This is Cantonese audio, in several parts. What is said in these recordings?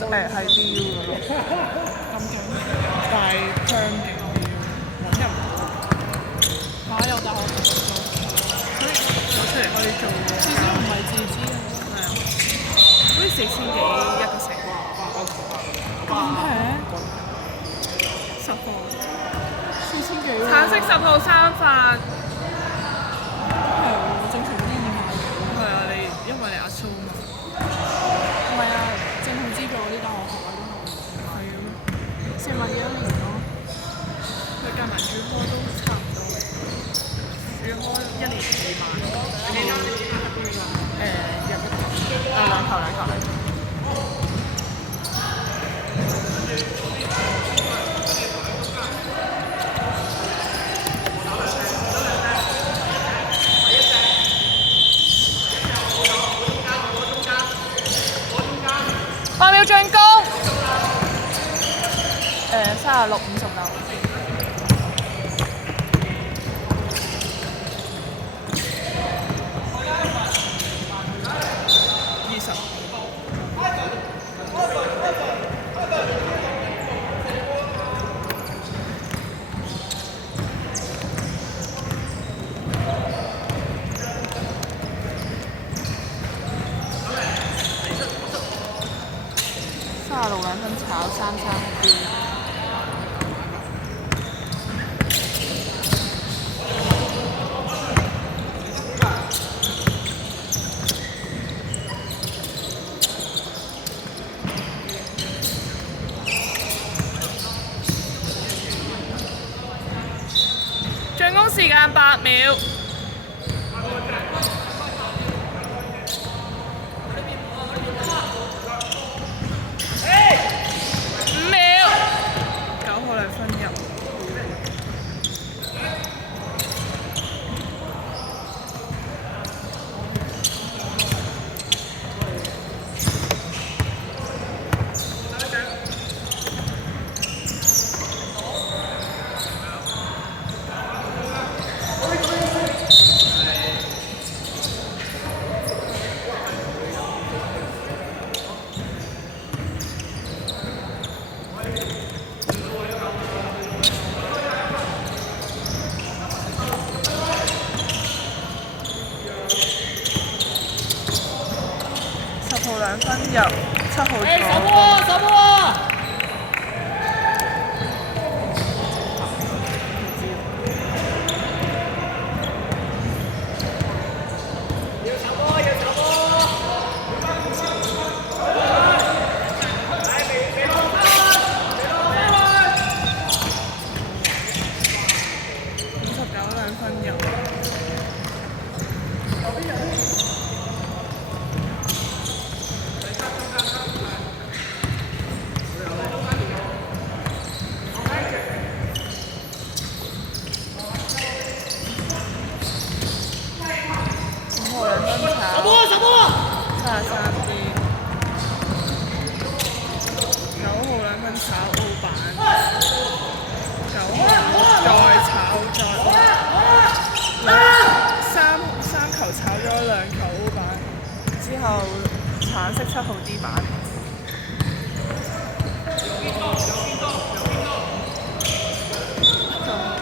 係 DU 嘅咯，咁樣但係香勁啲，揾人嚇有大學同學做，所以攞出嚟可以做至少唔係自資啊，係啊，好似4000幾一個成，咁平10號4000幾喎，橙色10號生髮，平喎，正常啲2萬幾。係啊，因為你阿蘇嘛，唔係啊，政府資助嗰啲大學學位都係係咁咩？ 4萬幾一年咯。佢計埋主科都差唔多，主科1年2萬，兩球。8秒進攻，36、59。36兩分炒33 D。進攻時間8秒。5秒。9號2分入。10號2分入，7號左。手波啊！59 2分入。5號2分炒33 D。9號2分炒澳板。9號再炒三球炒咗2球澳板，之後橙色7號 D 板。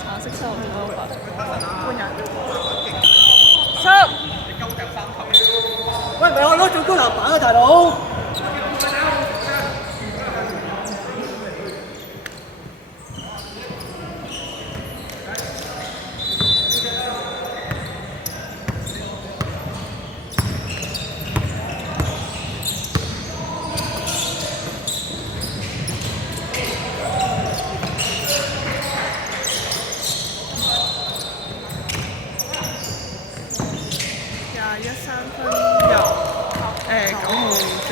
橙色7號 D 板，換人。出。喂，唔係我攞最高籃板啊，大佬！21 3分入，9號左。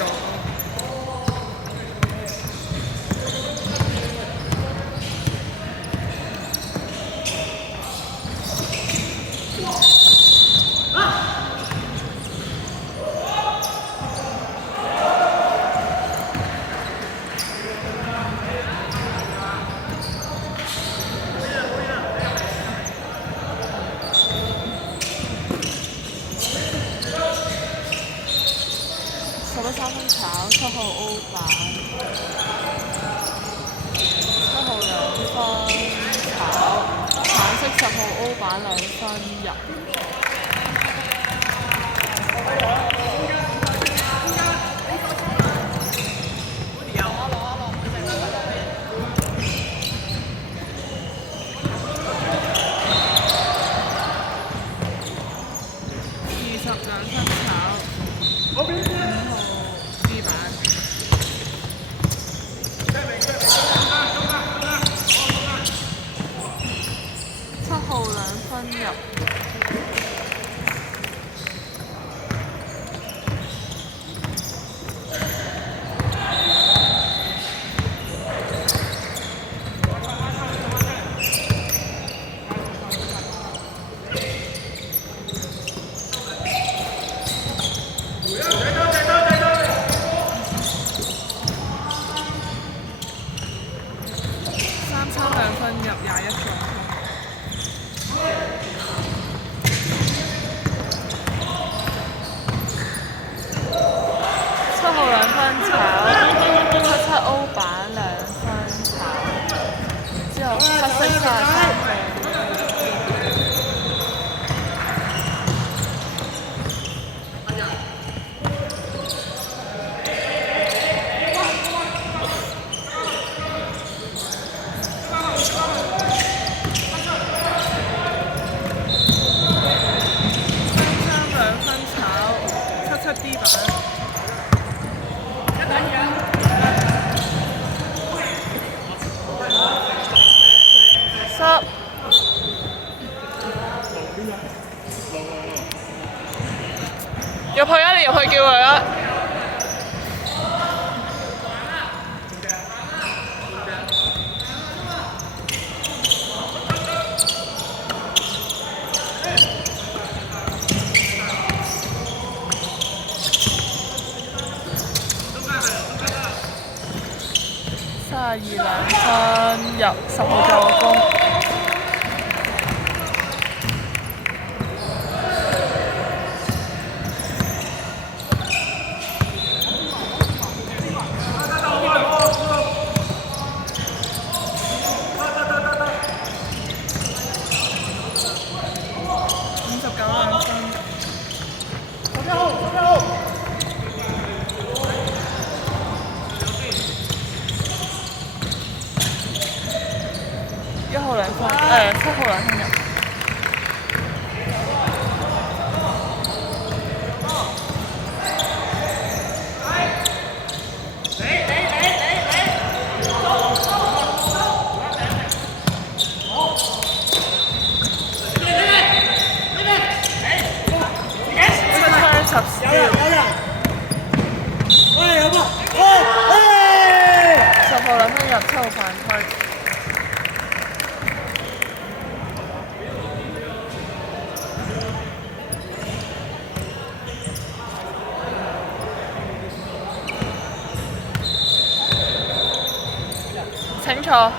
11 3分炒，7號歐板。10號歐板2分入。入去啊！你入去叫佢啊！32 2分入10號助攻。7號2分入。10號2分入，7號犯規。請坐。